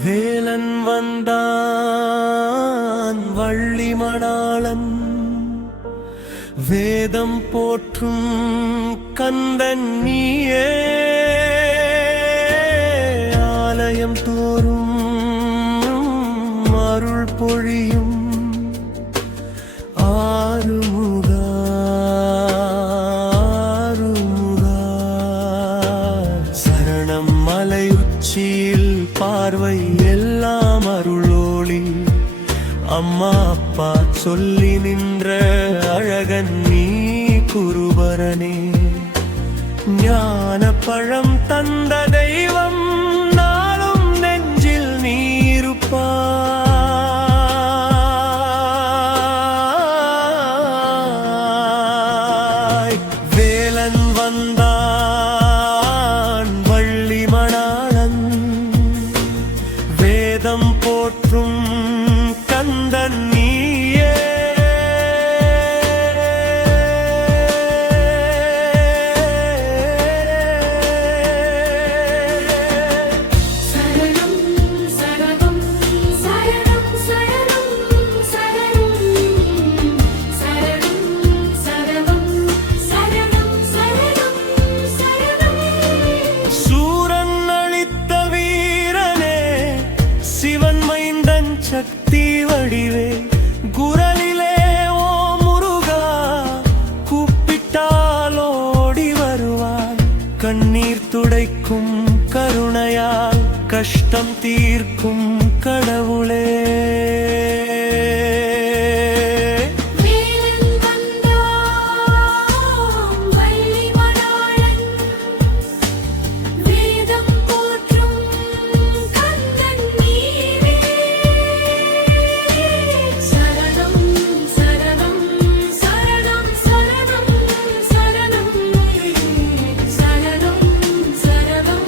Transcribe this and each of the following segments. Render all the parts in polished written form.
வேலன் வந்தான் வள்ளி மணாளன் வேதம் போற்றும் கந்தன் நீயே ஆலயம் தோறும் அருள் பொழியும் ஆறுமுகா சரணம் மலையுச்சியில் பார்வை எல்லாம் அருளோளி அம்மா அப்பா சொல்லி நின்ற அழகன் நீ குருபரனே ஞான பழம் தந்த தெய்வம் நாளும் நெஞ்சில் நீருப்பாய் வேலன் வந்தான் வள்ளி மணாளன் வேதம் போற்றும் கந்தன் நீயே சரணம் சரணம் சரணம் சரணம் சரணம் சரணம் சரணம் சரணம் சரணம் சரணம் சூரன் அளித்த வீரனே சிவன் மைந்தன் சக்தி வடிவே குரலிலே ஓ முருகா கூப்பிட்டால் ஓடி வருவாய் கண்ணீர் துடைக்கும் கருணையால் கஷ்டம் தீர்க்கும் கடவுளே வேலன் வந்தான் வள்ளி மணாளன் வேதம் போற்றும் கந்தன் நீவே சரணம் சரணம் சரணம் சரணம் சரணம் சரணம் சரணம்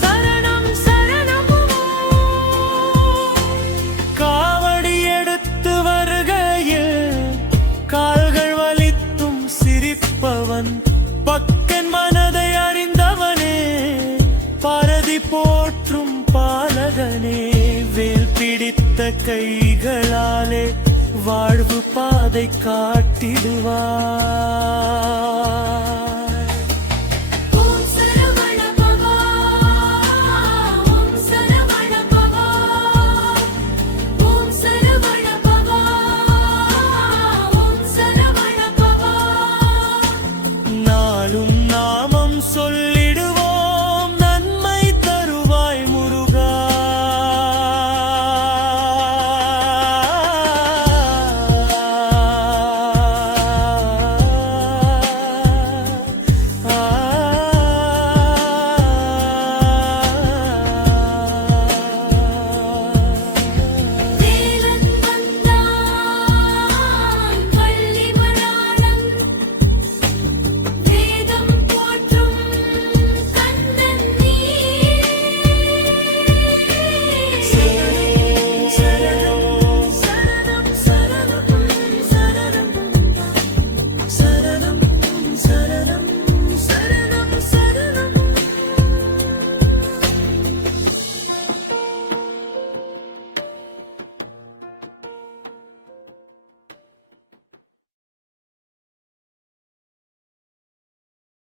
சரணம் சரணம் காவடி எடுத்து வருகையில் கால்கள் வலித்தும் சிரிப்பவன் பக்கன் மனதை அறிந்தவனே பரதி போற்றும் பாலகனே வேல் பிடித்த கைகளாலே வாழ்வு பாதை காட்டிடுவார் ஓம் சரவண பவா ஓம் சரவண பவா ஓம் சரவண பவா ஓம் சரவண பவா நாளும் நாமம் சொல்லி